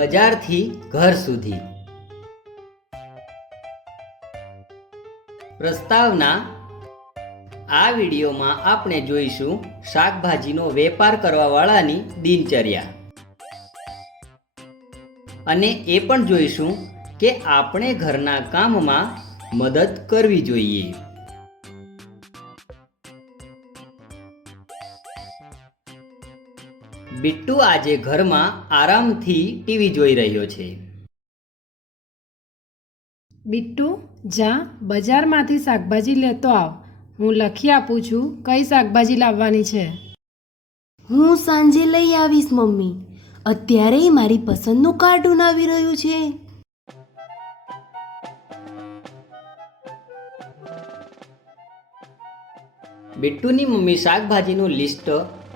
બજારથી ઘર સુધી. પ્રસ્તાવના: આ વિડીયોમાં આપણે જોઈશું શાકભાજીનો વેપાર કરવાવાળાની દિનચર્યા, અને એ પણ જોઈશું કે આપણે ઘરના કામમાં મદદ કરવી જોઈએ. બિટ્ટુ આજે ઘરમાં આરામથી ટીવી જોઈ રહ્યો છે. બિટ્ટુ, જા બજારમાંથી શાકભાજી લેતો આવ. હું લખી આપું છું કઈ શાકભાજી લાવવાની છે. હું સાંજે લઈ આવીશ મમ્મી. અત્યારે મારી પસંદનું કાર્ટૂન આવી રહ્યું છે. બિટ્ટુની મમ્મી શાકભાજીનું લિસ્ટ,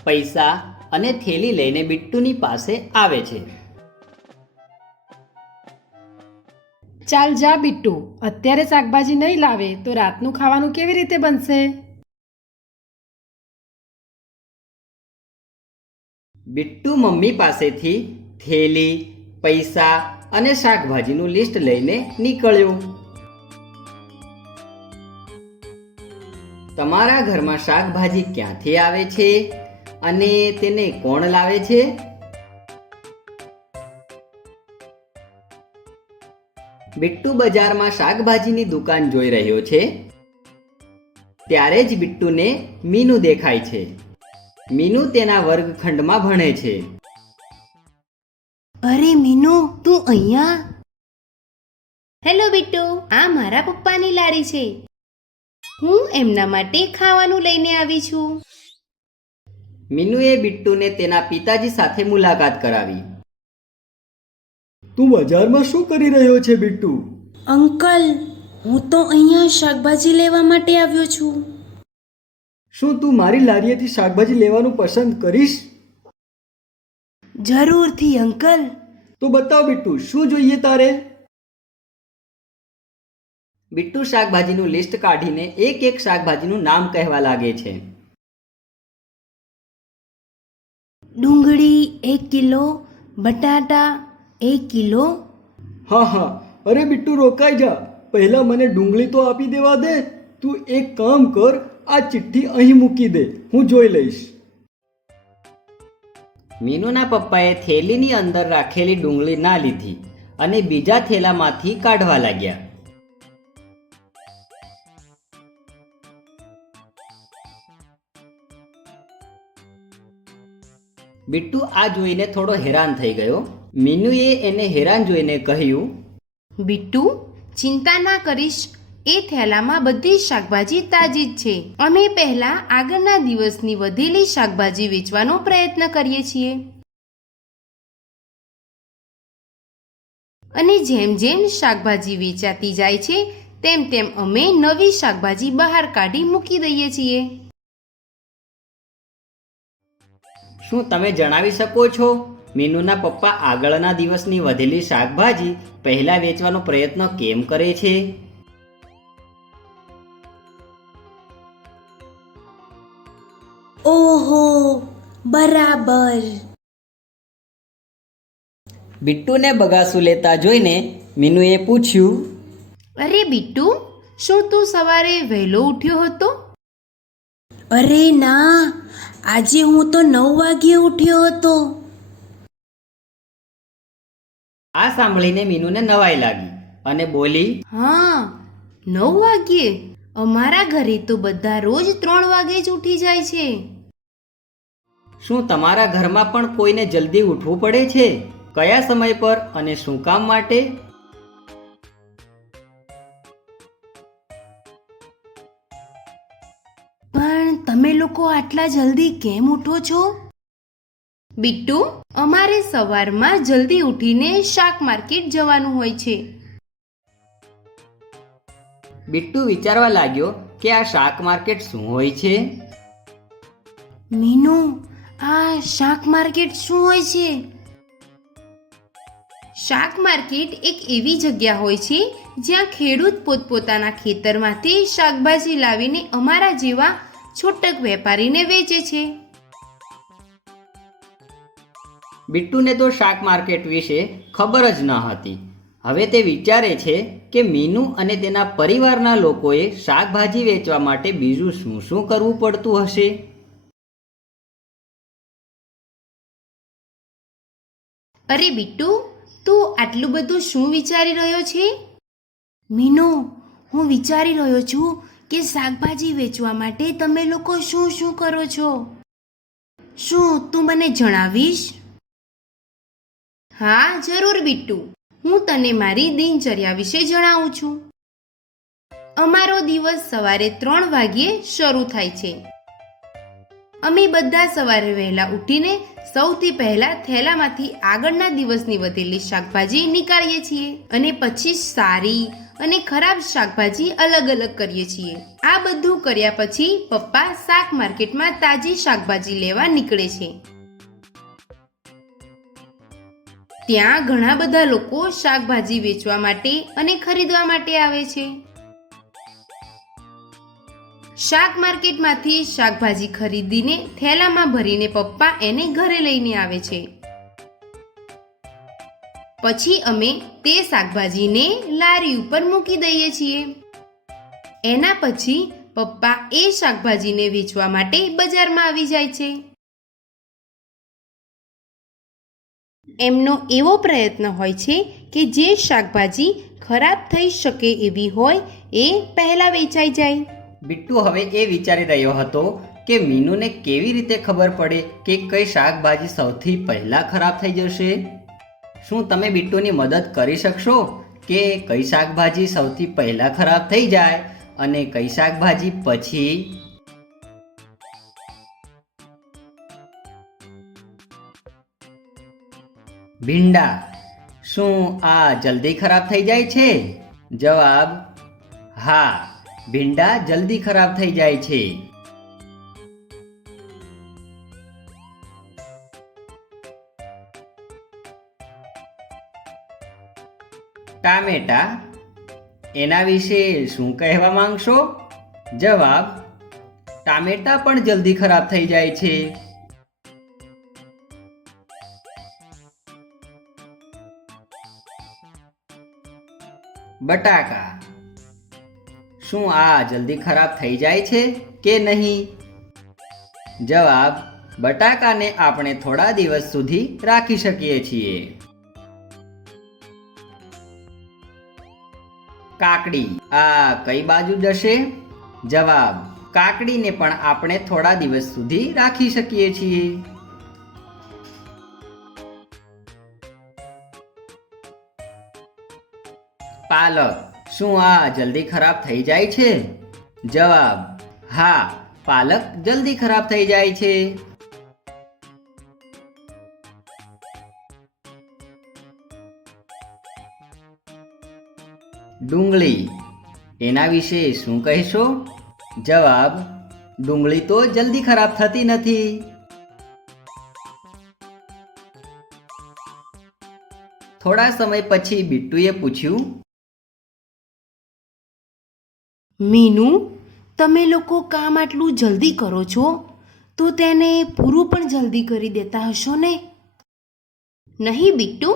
પૈસા અને થેલી લઈને બિટ્ટુની પાસે આવે છે. ચાલ જા બિટ્ટુ, અત્યારે શાકભાજી નહીં લાવે તો રાતનું ખાવાનું કેવી રીતે બનશે? બિટ્ટુ મમ્મી પાસેથી થેલી, પૈસા અને શાકભાજીનું લિસ્ટ લઈને નીકળ્યો. તમારા ઘરમાં શાકભાજી ક્યાંથી આવે છે અને તેને કોણ લાવે છે? બિટ્ટુ બજારમાં શાકભાજીની દુકાન જોઈ રહ્યો છે. ત્યારે જ બિટ્ટુને મીનુ દેખાય છે. મીનુ તેના વર્ગખંડમાં ભણે છે. અરે મીનુ, તું અહીંયા? હેલો બિટ્ટુ, આ મારા પપ્પાની લારી છે. હું એમના માટે ખાવાનું લઈને આવી છું. મીનુએ બિટ્ટુને તેના પિતાજી સાથે મુલાકાત કરાવી. તું બજારમાં શું કરી રહ્યો છે બિટ્ટુ? અંકલ, હું તો અહીંયા શાકભાજી લેવા માટે આવ્યો છું. શું તું મારી લારીએથી શાકભાજી લેવાનું પસંદ કરીશ? જરૂરથી અંકલ. તો બતાવ બિટ્ટુ, શું જોઈએ તારે? બિટ્ટુ શાકભાજીનું લિસ્ટ કાઢીને એક એક શાકભાજીનું નામ કહેવા લાગે છે. ડુંગળી 1 કિલો, બટાટા 1 કિલો. હા હા, અરે બિટ્ટુ રોકાઈ જા. પહેલા મને ડુંગળી તો આપી દેવા દે. તું એક કામ કર, આ ચિઠ્ઠી અહીં મૂકી દે, હું જોઈ લઈશ. મીનુના પપ્પાએ થેલીની અંદર રાખેલી ડુંગળી ના લીધી અને બીજા થેલામાંથી કાઢવા લાગ્યા. બિટ્ટુ આ જોઈને થોડો હેરાન થઈ ગયો. મીનુએ એને હેરાન જોઈને કહ્યું, બિટ્ટુ, ચિંતા ના કરીશ. એ થેલામાં બધી શાકભાજી તાજી જ છે. અમે પહેલા આગળના દિવસની વધેલી શાકભાજી વેચવાનો પ્રયત્ન કરીએ છીએ, અને જેમ જેમ શાકભાજી વેચાતી જાય છે તેમ તેમ અમે નવી શાકભાજી બહાર કાઢી મૂકી દઈએ છીએ. શું તમે જણાવી શકો છો મીનુના પપ્પા આગળના દિવસની વધેલી શાકભાજી પહેલા વેચવાનો પ્રયત્ન કેમ કરે છે? ઓહો, બરાબર. બિટ્ટુને બગાસું લેતા જોઈને મીનુએ પૂછ્યું, અરે બિટ્ટુ, શું તું સવારે વહેલો ઉઠ્યો હતો? અરે ના, આજે હું તો 9 વાગ્યે ઉઠ્યો હતો. આ સાંભળીને મીનુને નવાઈ લાગી અને બોલી, હા, 9 વાગ્યે? અમારા ઘરે તો બધા રોજ 3 વાગે જ ઉઠી જાય છે. શું તમારા ઘરમાં પણ કોઈને જલ્દી ઉઠવું પડે છે? કયા સમય પર અને શું કામ માટે? પણ તમે લોકો આટલા જલ્દી કેમ ઉઠો છો? બિટ્ટુ, અમારે સવારમાં જલ્દી ઉઠીને શાક માર્કેટ જવાનું હોય છે. બિટ્ટુ વિચારવા લાગ્યો કે આ શાક માર્કેટ શું હોય છે. મીનુ, આ શાક માર્કેટ શું હોય છે? શાક માર્કેટ એક એવી જગ્યા હોય છે જ્યાં ખેડૂત પોતપોતાના ખેતરમાંથી શાકભાજી લાવીને અમારા જેવા છૂટક વેપારીને વેચે છે. બિટ્ટુને તો શાક માર્કેટ વિશે ખબર જ ન હતી. હવે તે વિચારે છે કે મીનુ અને તેના પરિવારના લોકોએ શાકભાજી વેચવા માટે બીજું શું શું કરવું પડતું હશે. અરે બિટ્ટુ, તું આટલું બધું શું વિચારી રહ્યો છે? મીનુ, હું વિચારી રહ્યો છું કે શાકભાજી વેચવા માટે તમે લોકો શું શું કરો છો. શું તું મને જણાવીશ? હા, જરૂર બિટ્ટુ. હું તને મારી દિનચર્યા વિશે જણાવું છું. અમારો દિવસ સવારે 3 વાગ્યે શરૂ થાય છે. અમે બધા સવારે વહેલા ઉઠીને સૌથી પહેલા થેલામાંથી આગળના દિવસની વધેલી શાકભાજી નીકાળીએ છીએ અને પછી સારી અને ખરાબ શાકભાજી અલગ અલગ કરીએ છીએ. આ બધું કર્યા પછી પપ્પા શાક માર્કેટમાં તાજી શાકભાજી લેવા નીકળે છે. ત્યાં ઘણા બધા લોકો શાકભાજી વેચવા માટે અને ખરીદવા માટે આવે છે. શાક માર્કેટમાંથી શાકભાજી ખરીદીને થેલામાં ભરીને પપ્પા એને ઘરે લઈને આવે છે. પછી અમે તે શાકભાજીને લારી ઉપર મૂકી દઈએ છીએ. એના પછી પપ્પા એ શાકભાજીને વેચવા માટે બજારમાં આવી જાય છે. એમનો એવો પ્રયત્ન હોય છે કે જે શાકભાજી ખરાબ થઈ શકે એવી હોય એ પહેલા વેચાઈ જાય. બિટ્ટુ હવે એ વિચારી રહ્યો હતો કે મીનુને કેવી રીતે ખબર પડે કે કઈ શાકભાજી સૌથી પહેલાં ખરાબ થઈ જશે. શું તમે બિટ્ટુની મદદ કરી શકશો કે કઈ શાકભાજી સૌથી પહેલાં ખરાબ થઈ જાય અને કઈ શાકભાજી પછી? ભીંડા, શું આ જલ્દી ખરાબ થઈ જાય છે? જવાબ: હા, ભીંડા જલ્દી ખરાબ થઈ જાય છે. ટામેટા, એના વિશે શું કહેવા માંગશો? જવાબ: ટામેટા પણ જલ્દી ખરાબ થઈ જાય છે. બટાકા, શું આ જલ્દી ખરાબ થઈ જાય છે કે નહીં? જવાબ: બટાકાને આપણે થોડા દિવસ સુધી રાખી શકીએ છીએ. કાકડી, આ કઈ બાજુ જશે? જવાબ: કાકડીને પણ આપણે થોડા દિવસ સુધી રાખી શકીએ છીએ. પાલક, શું આ જલ્દી ખરાબ થઈ જાય છે? જવાબ: હા, પાલક જલ્દી ખરાબ થઈ જાય છે. ડુંગળી, એના વિશે શું કહેશો? જવાબ: ડુંગળી તો જલ્દી ખરાબ થતી નથી. થોડા સમય પછી બિટ્ટુએ પૂછ્યું, મીનુ, તમે લોકો કામ આટલું જલ્દી કરો છો તો તેને પૂરું પણ જલ્દી કરી દેતા હશો ને? નહીં બિટ્ટુ,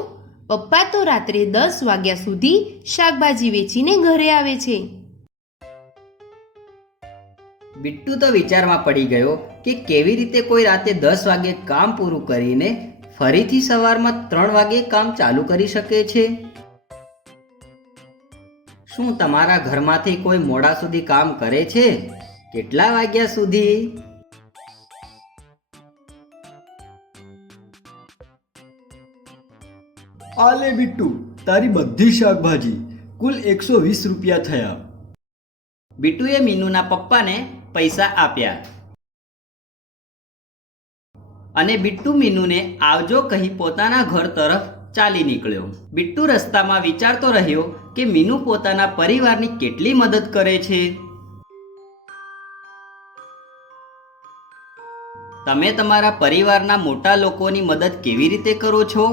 પપ્પા તો રાત્રે 10 વાગ્યા સુધી શાકભાજી વેચીને ઘરે આવે છે. બિટ્ટુ તો વિચારમાં પડી ગયો કે કેવી રીતે કોઈ રાતે 10 વાગે કામ પૂરું કરીને ફરીથી સવારમાં 3 વાગે કામ ચાલુ કરી શકે છે. શું તમારા ઘરમાંથી કોઈ મોડા સુધી કામ કરે છે? કેટલા વાગ્યા સુધી? આ લે બિટ્ટુ, તારી બધી શાકભાજી કુલ 120 રૂપિયા થયા. બિટ્ટુએ મીનુના પપ્પાને પૈસા આપ્યા અને બિટ્ટુ મીનુને આવજો કહી પોતાના ઘર તરફ ચાલી નીકળ્યો. બિટ્ટુ રસ્તામાં વિચારતો રહ્યો કે મીનુ પોતાના પરિવારની કેટલી મદદ કરે છે. તમે તમારા પરિવારના મોટા લોકોની મદદ કેવી રીતે કરો છો?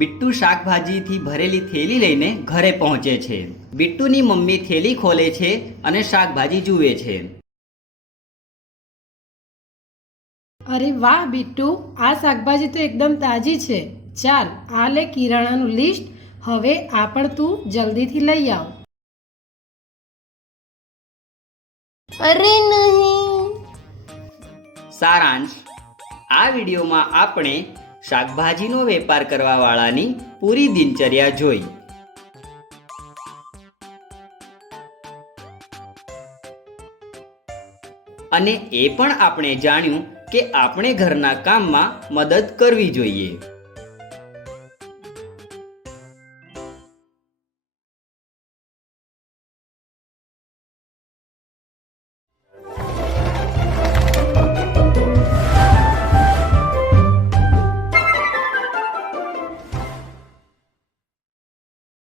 બિટ્ટુ શાકભાજીથી ભરેલી થેલી લઈને ઘરે પહોંચે છે. બિટ્ટુની મમ્મી થેલી ખોલે છે અને શાકભાજી જુએ છે. અરે વાહ બિટ્ટુ, આ શાકભાજી તો એકદમ તાજી છે. ચાલ આ લે કિરાણાનું લિસ્ટ. હવે આ પણ તું જલ્દીથી લઈ આવ. અરે નહીં. સારાંશ: આ વિડીયોમાં આપણે શાકભાજીનો વેપાર કરવાવાળાની પૂરી દિનચર્યા જોઈ. અને એ પણ આપણે જાણ્યું કે આપણે ઘરના કામમાં મદદ કરવી જોઈએ.